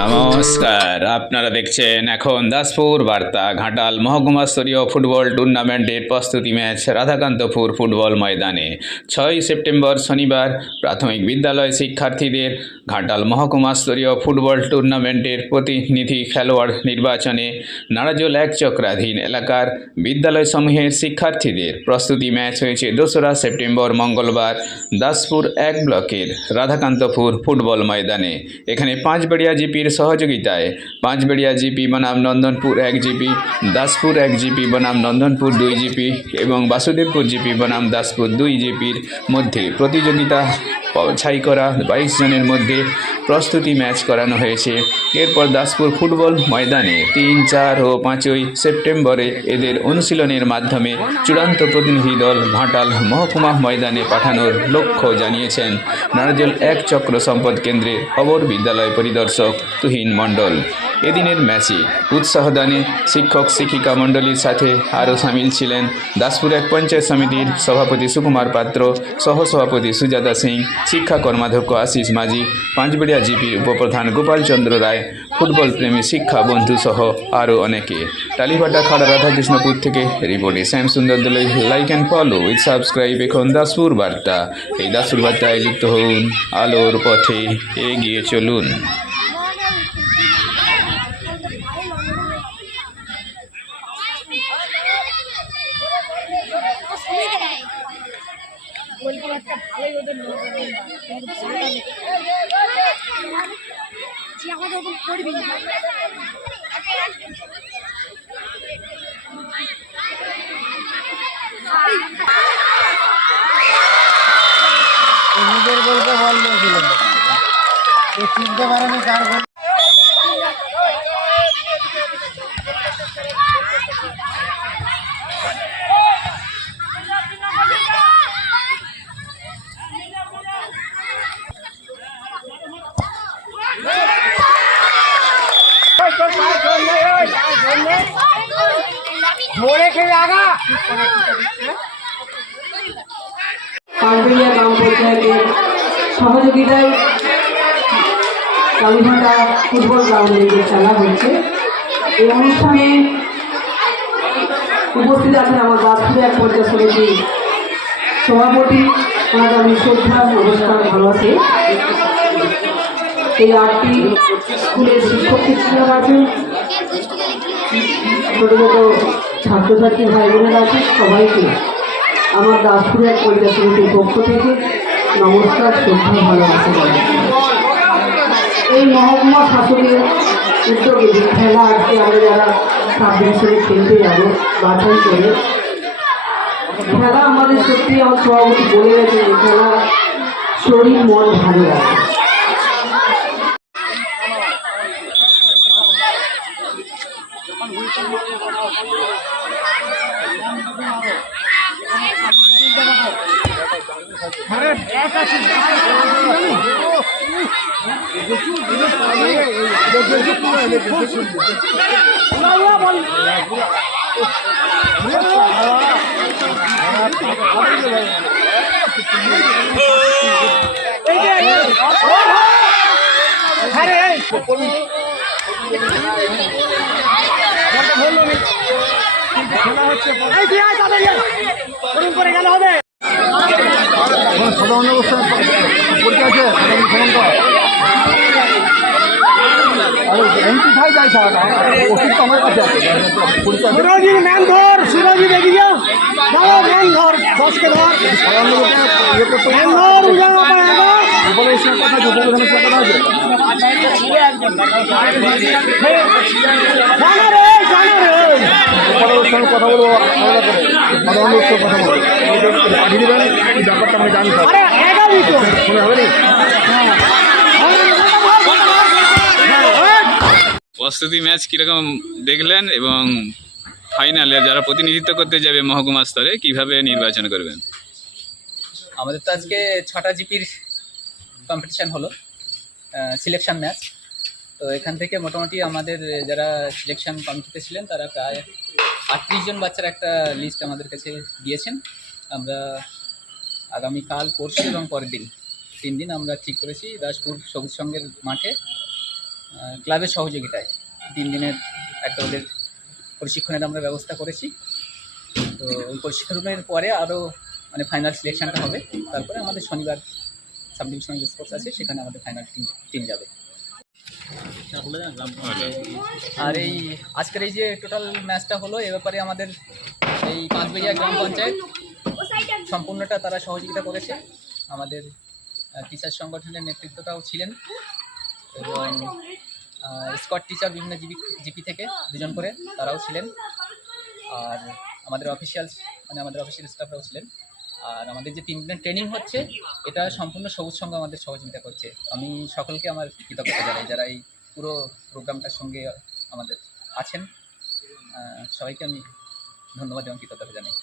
নমস্কার, আপনারা দেখছেন এখন দাসপুর বার্তা। ঘাটাল মহকুমা স্তরীয় ফুটবল টুর্নামেন্টের প্রস্তুতি ম্যাচ রাধাকান্তপুর ফুটবল ময়দানে 6 সেপ্টেম্বর শনিবার প্রাথমিক বিদ্যালয় শিক্ষার্থীদের ঘাটাল মহকুমা স্তরীয় ফুটবল টুর্নামেন্টের প্রতিনিধি খেলোয়াড় নির্বাচনে নারাজল এক চক্রাধীন এলাকার বিদ্যালয়সমূহের শিক্ষার্থীদের প্রস্তুতি ম্যাচ হয়েছে 2রা সেপ্টেম্বর মঙ্গলবার দাসপুর 1 ব্লকের রাধাকান্তপুর ফুটবল ময়দানে। এখানে পাঁচবেড়িয়া জিপির সহযোগিতায় পাঁচবেড়িয়া জিপি বনাম নন্দনপুর 1 জিপি, দাসপুর 1 জিপি বনাম নন্দনপুর 2 জিপি এবং বাসুদেবপুর জিপি বনাম দাসপুর 2 জিপির মধ্যে প্রতিযোগিতা ছাই করা 22 জনের মধ্যে প্রস্তুতি ম্যাচ করানো হয়েছে। এরপর দাসপুর ফুটবল ময়দানে 3, 4 ও 5ই সেপ্টেম্বরে এদের অনুশীলনের মাধ্যমে চূড়ান্ত প্রতিনিধি দল ঘাটাল মহকুমা ময়দানে পাঠানোর লক্ষ্য জানিয়েছেন নারাজল 1 চক্র সম্পদ কেন্দ্রের অপর বিদ্যালয় পরিদর্শক তুহিন মণ্ডল। এদিনের ম্যাচে উৎসাহদানে শিক্ষক শিক্ষিকা মণ্ডলীর সাথে আরও সামিল ছিলেন দাসপুর 1 পঞ্চায়েত সমিতির সভাপতি সুকুমার পাত্র, সহসভাপতি সুজাতা সিং, শিক্ষা কর্মাধ্যক্ষ আশিস মাঝি, পাঁচবেড়িয়া জিপির উপপ্রধান গোপাল চন্দ্র রায়, ফুটবল প্রেমী শিক্ষা বন্ধু সহ আরও অনেকে। টালিভাটা খাড়া রাধাকৃষ্ণপুর থেকে রিপোর্টে শ্যাম সুন্দর Dalai. Like and follow with subscribe এখন দাসপুর বার্তা। এই দাসপুর বার্তায় যুক্ত হন, আলোর পথে এগিয়ে চলুন। নিজের বলতে বল দিয়েছিল, চিনতে পারেনি কার গোল। ধরে খেলে আগা পাঁচবেড়িয়া গ্রাম পঞ্চায়েতের সহযোগিতায় কালীঘাটা ফুটবল গ্রাউন্ডে যে খেলা হচ্ছে, এই অনুষ্ঠানে উপস্থিত আছেন আমার দাসপুর 1 পঞ্চায়েত সমিতির সভাপতি, ওনাকে আমি শ্রদ্ধা নমস্কার ভালোবাসি। এই 8টি স্কুলের শিক্ষক শিক্ষিকারা আছেন, ছোটো ছোটো ছাত্রছাত্রী ভাই বোনেরা আছেন, সবাইকে আমার দাসপুর 1 পঞ্চায়েত সমিতির পক্ষ থেকে নমস্কার, শ্রদ্ধা, ভালোবাসা জানাই। এই মহকুমা শাসনের উদ্যোগে যে খেলা আজকে আমরা যারা সাবডিভিশনে খেলতে যাব বাছাই করে, খেলা আমাদের সত্যি আমার সভাপতি বলে গেছে যে খেলা শরীর মন ভালো রাখে। সাধারণ অবস্থায় পরীক্ষা আছে, এমপি খাই যায় স্যার, ওষুধ তো আমার কাছে আছে। সুরজিৎ ম্যান ধর, সুরজিৎ এগিয়ে যাও, বাবা ম্যান ধর, 10কে ধর, ম্যান ধর, উজানো পাড়া উপরের কথা আছে, উপপ্রধানের সাথে কথা আছে। জানা রে উপরের সঙ্গে কথা বলবো, আলাদা করে সাধারণ লোকের কথা বলবো, পাঠিয়ে দেবেন ব্যাপারটা আমি জানি। মনে হবে নি প্রস্তুতি ম্যাচ কীরকম দেখলেন এবং ফাইনালে যারা প্রতিনিধিত্ব করতে যাবে মহকুমা স্তরে কীভাবে নির্বাচন করবেন? আমাদের তো আজকে 6টা জিপির কম্পিটিশান হলো, সিলেকশন ম্যাচ। তো এখান থেকে মোটামুটি আমাদের যারা সিলেকশন কমিটিতে ছিলেন তারা প্রায় 38 জন বাচ্চার একটা লিস্ট আমাদের কাছে দিয়েছেন। আমরা আগামীকাল, পরশু এবং পরের দিন 3 দিন আমরা ঠিক করেছি দাসপুর সবুজ সংঘের মাঠে ক্লাবের সহযোগিতায় 3 দিনের একটা ওদের প্রশিক্ষণের আমরা ব্যবস্থা করেছি। তো ওই প্রশিক্ষণের পরে আরও মানে ফাইনাল সিলেকশনটা হবে, তারপরে আমাদের শনিবার সাব ডিভিশনাল স্পোর্টস আছে, সেখানে আমাদের ফাইনাল টিম যাবে। আর এই আজকের এই যে টোটাল ম্যাচটা হলো, এ ব্যাপারে আমাদের এই পাঁচবেড়িয়া গ্রাম পঞ্চায়েত সম্পূর্ণটা তারা সহযোগিতা করেছে। আমাদের টিচার সংগঠনের নেতৃত্বটাও ছিলেন এবং স্কট টিচার বিভিন্ন জিপি থেকে 2 জন করে তারাও ছিলেন, আর আমাদের অফিসিয়াল স্টাফরাও ছিলেন। আর আমাদের যে 3 দিনের ট্রেনিং হচ্ছে, এটা সম্পূর্ণ সবুজ সংঘ আমাদের সহযোগিতা করছে। আমি সকলকে আমার কৃতজ্ঞতা জানাই যারা এই পুরো প্রোগ্রামটার সঙ্গে আমাদের আছেন। সবাইকে আমি ধন্যবাদ এবং কৃতজ্ঞতা জানাই।